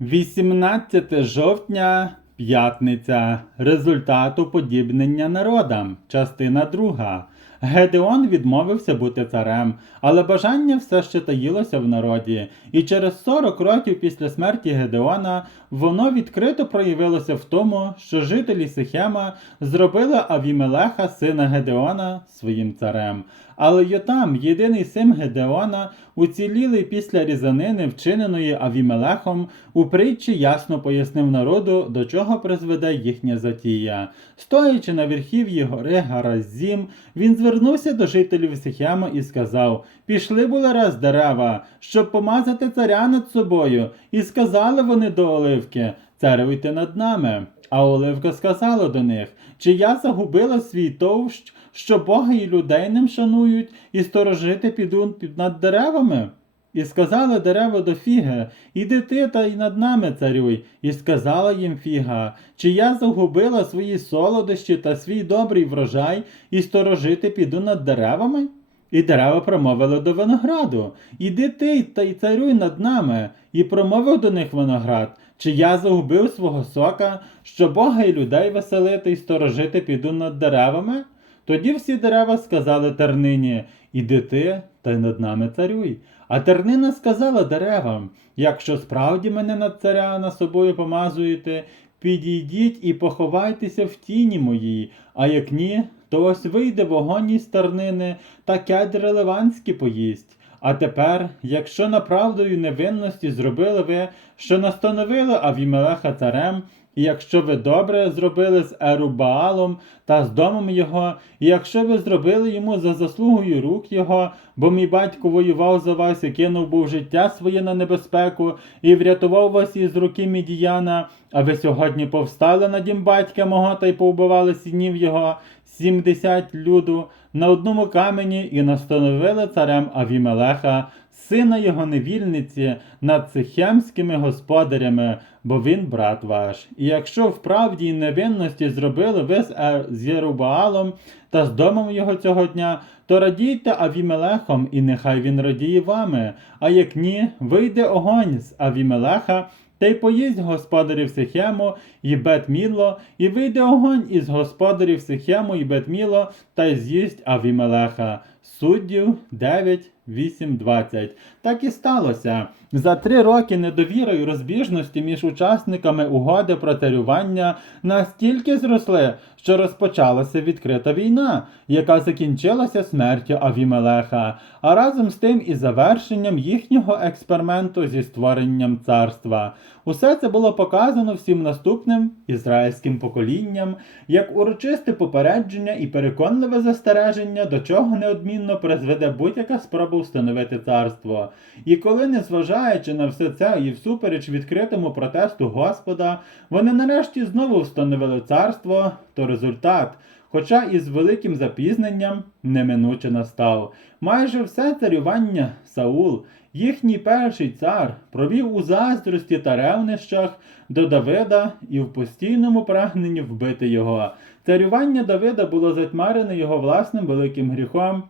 18 жовтня, п'ятниця. Результат уподібнення народам. Частина 2. Гедеон відмовився бути царем, але бажання все ще таїлося в народі, і через 40 років після смерті Гедеона воно відкрито проявилося в тому, що жителі Сихема зробили Авімелеха, сина Гедеона, своїм царем. Але Йотам, єдиний син Гедеона, уцілілий після різанини, вчиненої Авімелехом, у притчі ясно пояснив народу, до чого призведе їхня затія. Стоячи на верхів'ї гори Гаразім, він звернувся до жителів Сихема і сказав: Пішли були раз дерева, щоб помазати царя над собою, і сказали вони до Оливки: Царюйте над нами. А Оливка сказала до них: Чи я загубила свій товщ, що Бога і людей ним шанують, і сторожити піду над деревами? І сказали дерева до Фіги, іди ти та й над нами царюй. І сказала їм Фіга, чи я загубила свої солодощі та свій добрий врожай, і сторожити піду над деревами? І дерева промовили до винограду Іди ти та й царюй над нами, і промовив до них виноград, чи я загубив свого сока, що Бога і людей веселити і сторожити піду над деревами? Тоді всі дерева сказали тернині Іди ти та й над нами царюй. А тернина сказала деревам Якщо справді мене над царя на собою помазуєте, підійдіть і поховайтеся в тіні моїй, а як ні, то ось вийде вогонь із тернини та кедр ливанський поїсть. А тепер, якщо на правдою і невинності зробили ви, що настановили Авімелеха царем, і якщо ви добре зробили з Ерубаалом та з домом його, і якщо ви зробили йому за заслугою рук його, бо мій батько воював за вас і кинув був життя своє на небезпеку, і врятував вас із руки Мідіяна, а ви сьогодні повстали на дім батька мого та й повбивали синів його, сімдесят люду на одному камені і настановили царем Авімелеха, сина його невільниці, над сихемськими господарями, бо він брат ваш. І якщо в правді і невинності зробили ви з, Е- Єрубаалом та з домом його цього дня, то радійте Авімелехом, і нехай він радіє вами. А як ні, вийде огонь з Авімелеха. Та й поїсть господарів Сихему і Бетміло, і вийде огонь із господарів Сихему і Бетміло, та й з'їсть Авімелеха. Суддів 9, 8, 20. Так і сталося. За три роки недовіри і розбіжності між учасниками угоди про царювання настільки зросли, що розпочалася відкрита війна, яка закінчилася смертю Авімелеха, а разом з тим і завершенням їхнього експерименту зі створенням царства. Усе це було показано всім наступним ізраїльським поколінням як урочисте попередження і переконливе застереження, до чого неодмінно призведе будь-яка спроба встановити царство. І коли, незважаючи на все це і всупереч відкритому протесту Господа, вони нарешті знову встановили царство, то результат. Хоча і з великим запізненням неминуче настав. Майже все царювання Саул, їхній перший цар, провів у заздрості та ревнищах до Давида і в постійному прагненні вбити його. Царювання Давида було затьмарене його власним великим гріхом,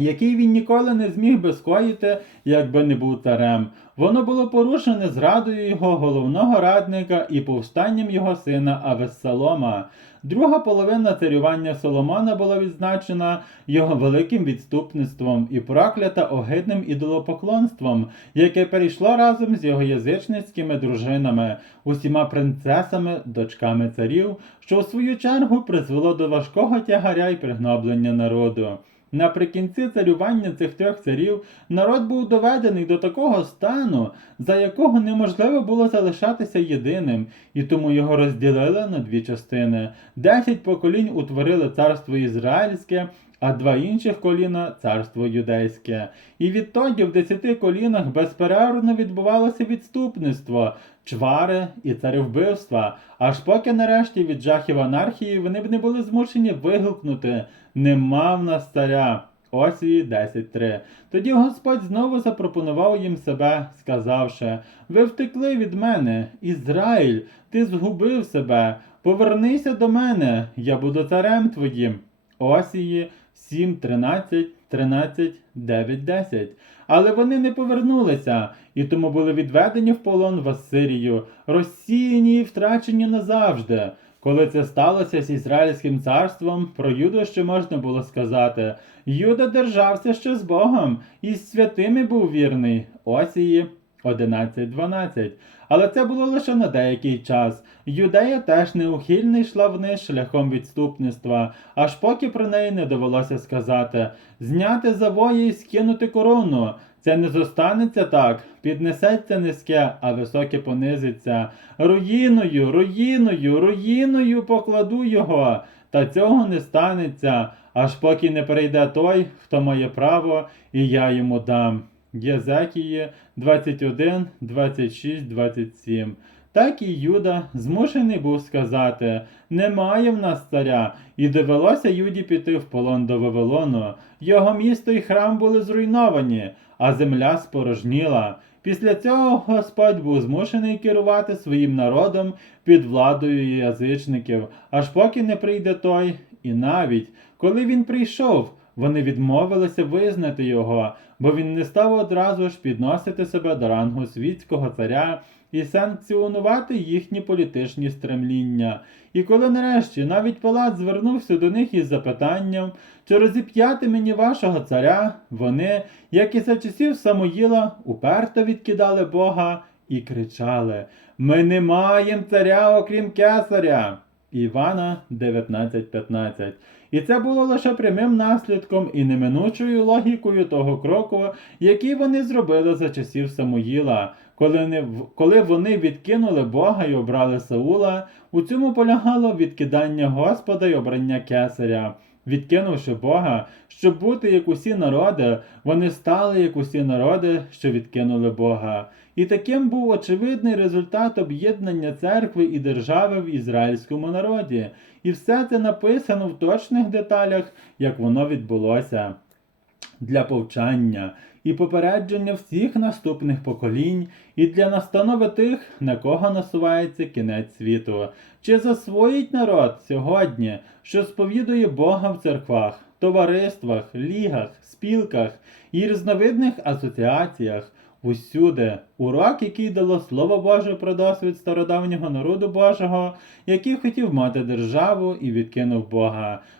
який він ніколи не зміг би скоїти, якби не був царем. Воно було порушене зрадою його головного радника і повстанням його сина Авессалома. Друга половина царювання Соломона була відзначена його великим відступництвом і проклята огидним ідолопоклонством, яке перейшло разом з його язичницькими дружинами, усіма принцесами, дочками царів, що в свою чергу призвело до важкого тягаря і пригноблення народу. Наприкінці царювання цих трьох царів народ був доведений до такого стану, за якого неможливо було залишатися єдиним, і тому його розділили на дві частини. Десять поколінь утворили царство Ізраїльське, а два інших коліна царство юдейське. І відтоді в десяти колінах безперервно відбувалося відступництво, чвари і царевбивства, аж поки нарешті від жахів анархії вони б не були змушені вигукнути Нема в нас царя. Осії 10.3. Тоді Господь знову запропонував їм себе, сказавши: Ви втекли від мене, Ізраїль, ти згубив себе, повернися до мене, я буду царем твоїм. Осії 7, 13, 13, 9, 10. але вони не повернулися, і тому були відведені в полон в Ассирію, розсіяні і втрачені назавжди. Коли це сталося з Ізраїльським царством, про Юду ще можна було сказати: Юда держався ще з Богом, і з святими був вірний. Осії 11.12. Але це було лише на деякий час. Юдея теж неухильно йшла вниз шляхом відступництва, аж поки про неї не довелося сказати зняти завої і скинути корону. Це не зостанеться так, піднесеться низьке, а високе понизиться. Руїною, руїною, руїною покладу його. Та цього не станеться, аж поки не прийде той, хто має право, і я йому дам. Єзекії 21, 26, 27. Так і Юда змушений був сказати: Немає в нас царя, і довелося Юді піти в полон до Вавилону. Його місто і храм були зруйновані, а земля спорожніла. Після цього Господь був змушений керувати своїм народом під владою язичників, аж поки не прийде той, і навіть коли він прийшов, вони відмовилися визнати його, бо він не став одразу ж підносити себе до рангу світського царя і санкціонувати їхні політичні стремління. І коли нарешті навіть палац звернувся до них із запитанням, чи розіп'яти мені вашого царя, вони, як і за часів Самоїла, уперто відкидали Бога і кричали: Ми не маємо царя, окрім кесаря. Івана 19.15. І це було лише прямим наслідком і неминучою логікою того кроку, який вони зробили за часів Самуїла. Коли не, коли вони відкинули Бога і обрали Саула, у цьому полягало відкидання Господа і обрання кесаря. Відкинувши Бога, щоб бути як усі народи, вони стали як усі народи, що відкинули Бога. І таким був очевидний результат об'єднання церкви і держави в ізраїльському народі. І все це написано в точних деталях, як воно відбулося. Для повчання і попередження всіх наступних поколінь, і для настанови тих, на кого насувається кінець світу. Чи засвоїть народ сьогодні, що сповідує Бога в церквах, товариствах, лігах, спілках і різновидних асоціаціях? Усюди урок, який дало Слово Боже про досвід стародавнього народу Божого, який хотів мати державу і відкинув Бога.